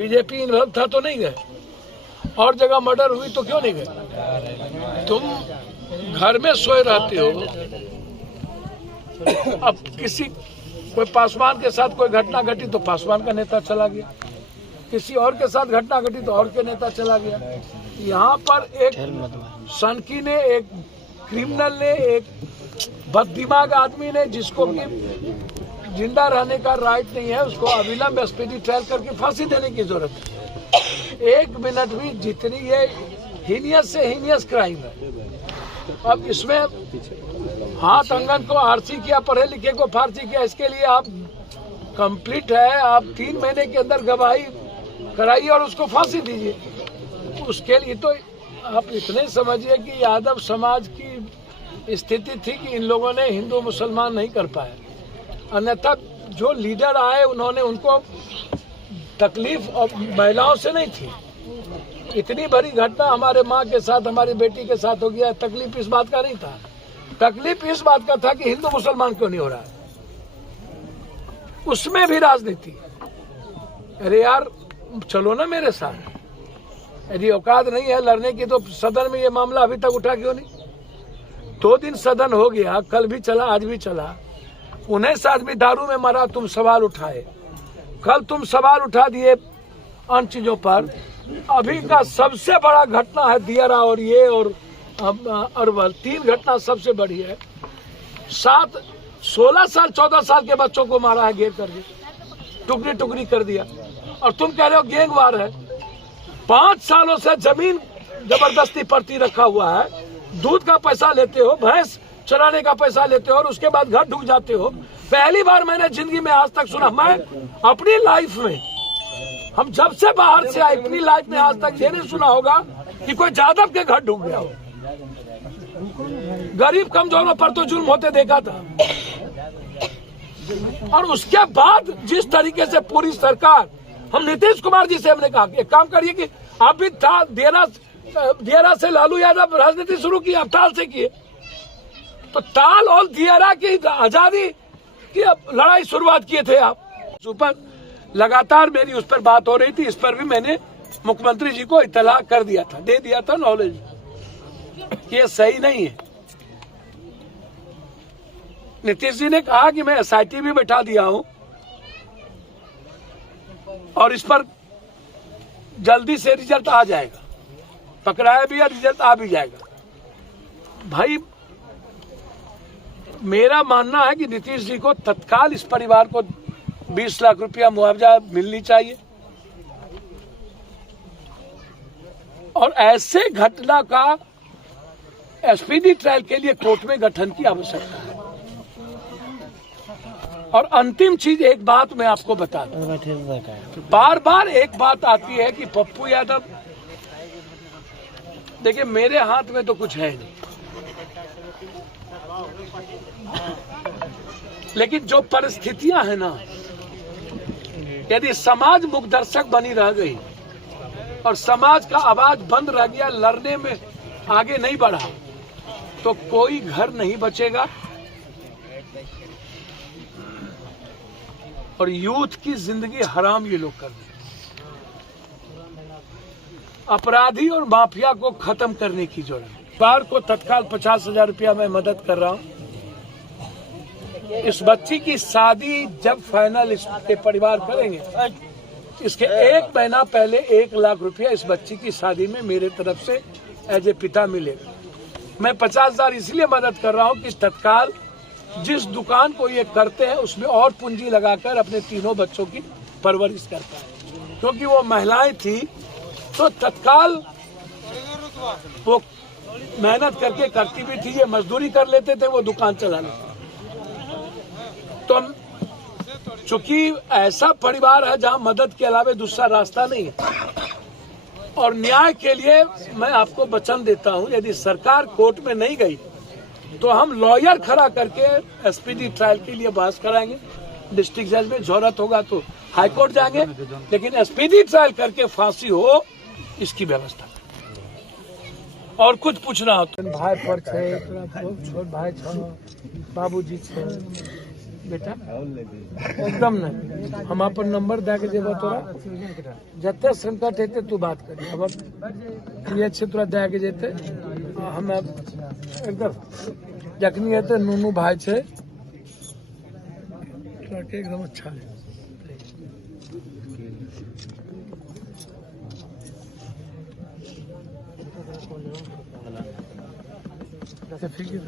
BJP involve था तो नहीं गए, और जगह मर्डर हुई तो क्यों नहीं गए? तुम घर में सोए रहते हो। अब कोई पासवान के साथ कोई घटना घटी तो पासवान का नेता चला गया, किसी और के साथ घटना घटी तो और के नेता चला गया। यहाँ पर एक सनकी ने, एक क्रिमिनल ने, एक बददिमाग आदमी ने, जिसको कि जिंदा रहने का राइट नहीं है, उसको अविलंब स्पीडी ट्रायल करके फांसी देने की जरूरत है। 1 मिनट भी जितनी ये हीनियस से हीनियस क्राइम है। अब इसमें हाथ अंगन को आरसी किया, पढ़े लिखे को फारसी किया, इसके लिए आप कंप्लीट है, आप 3 महीने के अंदर गवाही कराइए और उसको फांसी दीजिए। उसके लिए तो आप इतने समझिए कि यादव समाज की स्थिति थी कि इन लोगों ने हिंदू मुसलमान नहीं कर पाए, अन्यथा जो लीडर आए उन्होंने उनको तकलीफ और महिलाओं से नहीं थी। इतनी बड़ी घटना हमारे माँ के साथ, हमारी बेटी के साथ हो गया, तकलीफ इस बात का नहीं था। तकलीफ इस बात का था कि हिंदू मुसलमान क्यों नहीं हो रहा है, उसमें भी राजनीति। अरे यार चलो ना मेरे साथ, यदि औकात नहीं है लड़ने की तो सदन में ये मामला अभी तक उठा क्यों नहीं? 2 दिन सदन हो गया, कल भी चला, आज भी चला। 19 आदमी दारू में मरा, तुम सवाल उठाए। कल तुम सवाल उठा दिए अन्य चीजों पर। अभी का सबसे बड़ा घटना है दियारा और ये और अरवल, 3 घटना सबसे बड़ी है। 16 साल 14 साल के बच्चों को मारा है, घेर करके टुकड़ी टुकड़ी कर दिया, और तुम कह रहे हो गैंगवार है। 5 सालों से जमीन जबरदस्ती परती रखा हुआ है, दूध का पैसा लेते हो, भैंस चराने का पैसा लेते हो और उसके बाद घर ढुक जाते हो। पहली बार मैंने जिंदगी में आज तक सुना, मैं अपनी लाइफ में, हम जब से बाहर से आए अपनी लाइफ में आज तक ये नहीं सुना होगा कि कोई जादव के घर ढुक गया हो। गरीब कमजोरों पर तो जुल्म होते देखा था। और उसके बाद जिस तरीके से पूरी सरकार, हम नीतीश कुमार जी से हमने कहा कि एक काम करिए कि आप भी दियारा से लालू यादव राजनीति शुरू की, आप ताल से किए, तो ताल और दियारा की आजादी की लड़ाई शुरुआत किए थे आप। ऊपर लगातार मेरी उस पर बात हो रही थी, इस पर भी मैंने मुख्यमंत्री जी को इत्तला कर दिया था, दे दिया था नॉलेज, ये सही नहीं है। नीतीश जी ने कहा कि मैं एसआईटी भी बैठा दिया हूं और इस पर जल्दी से रिजल्ट आ जाएगा, पकड़ाया भी है, रिजल्ट आ भी जाएगा। भाई मेरा मानना है कि नीतीश जी को तत्काल इस परिवार को 20 लाख रुपया मुआवजा मिलनी चाहिए, और ऐसे घटना का स्पीडी ट्रायल के लिए कोर्ट में गठन की आवश्यकता है। और अंतिम चीज, एक बात मैं आपको बता दूं, बार बार एक बात आती है कि पप्पू यादव, देखिए मेरे हाथ में तो कुछ है नहीं, लेकिन जो परिस्थितियां हैं ना, यदि समाज मुखदर्शक बनी रह गई और समाज का आवाज बंद रह गया, लड़ने में आगे नहीं बढ़ा, तो कोई घर नहीं बचेगा और यूथ की जिंदगी हराम ये लोग कर देंगे। अपराधी और माफिया को खत्म करने की जरूरत है। परिवार को तत्काल 50,000 रुपया मैं मदद कर रहा हूं। इस बच्ची की शादी जब फाइनल इसके परिवार करेंगे, इसके 1 महीना पहले 1 लाख रुपया इस बच्ची की शादी में मेरे तरफ से एज ए पिता मिलेगा। मैं 50,000 इसलिए मदद कर रहा हूं कि तत्काल जिस दुकान को ये करते हैं उसमें और पूंजी लगाकर अपने 3 बच्चों की परवरिश करता है, क्योंकि वो महिलाएं थी तो तत्काल वो मेहनत करके करती भी थी, ये मजदूरी कर लेते थे, वो दुकान चला लेते। तो चूंकि ऐसा परिवार है जहां मदद के अलावा दूसरा रास्ता नहीं है, और न्याय के लिए मैं आपको वचन देता हूं, यदि सरकार कोर्ट में नहीं गई तो हम लॉयर खड़ा करके स्पीडी ट्रायल के लिए बहस कराएंगे। डिस्ट्रिक्ट जज में जरूरत होगा तो हाई कोर्ट जाएंगे, लेकिन स्पीडी ट्रायल करके फांसी हो, इसकी व्यवस्था। और कुछ पूछना हो तो भाई पर छोट भाई बाबूजी बेटा एकदम नहीं, हम अपन नंबर दे के देबो तोरा, जते संकट हेते तू बात करी, अब ये अच्छे तोरा दे के जेते, हम एकदम जखनी हेते नूनू भाई छे तोरा के एकदम अच्छा है। फिक्र